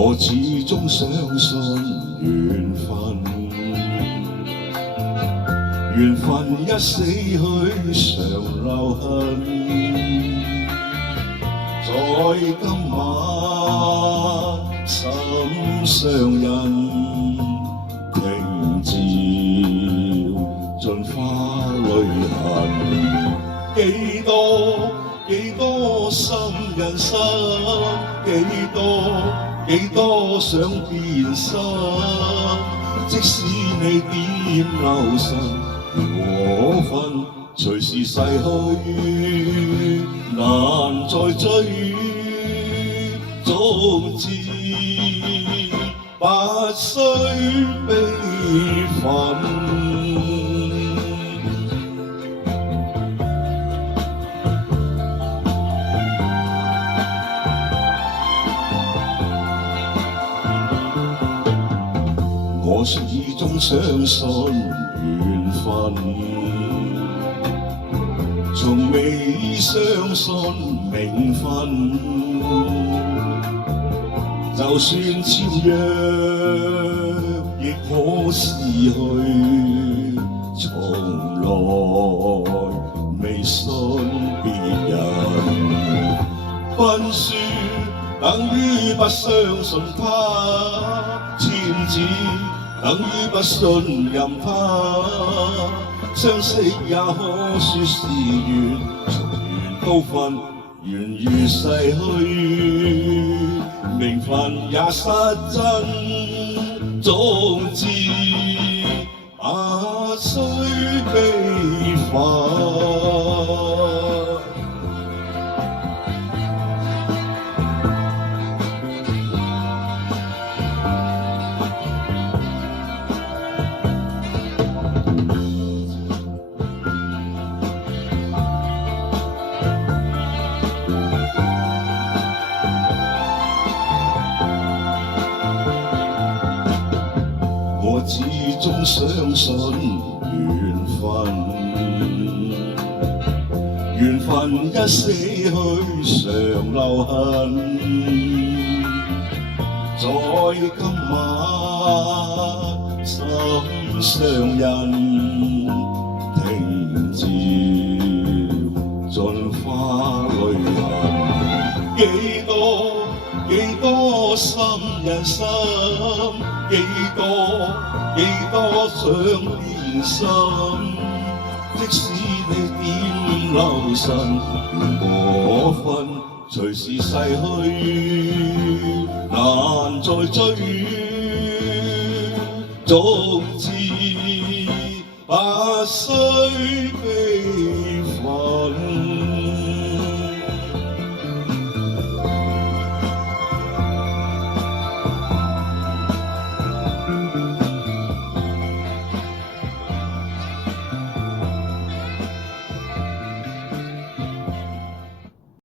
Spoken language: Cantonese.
我始終相信緣分，緣分一死去常留痕。在今晚心上人，聽照盡花淚痕。幾多心人生，幾多想變心，即使你點留神，緣和分隨時逝去，難再追。總之不需悲憤。我始終相信緣分，從未相信名分。就算簽約，亦可逝去，從來未信別人。分書等於不相信他，簽字等於不信任他，相識也可說是緣，從緣到分，緣如逝去，名分也失真，總之不需悲憤。我始終相信緣分，緣分一死去常留痕。在今晚心上人，聽照盡花淚痕。幾多心人心，幾多想變心，即使你點留神，緣和分隨時逝去，難再追。總之不需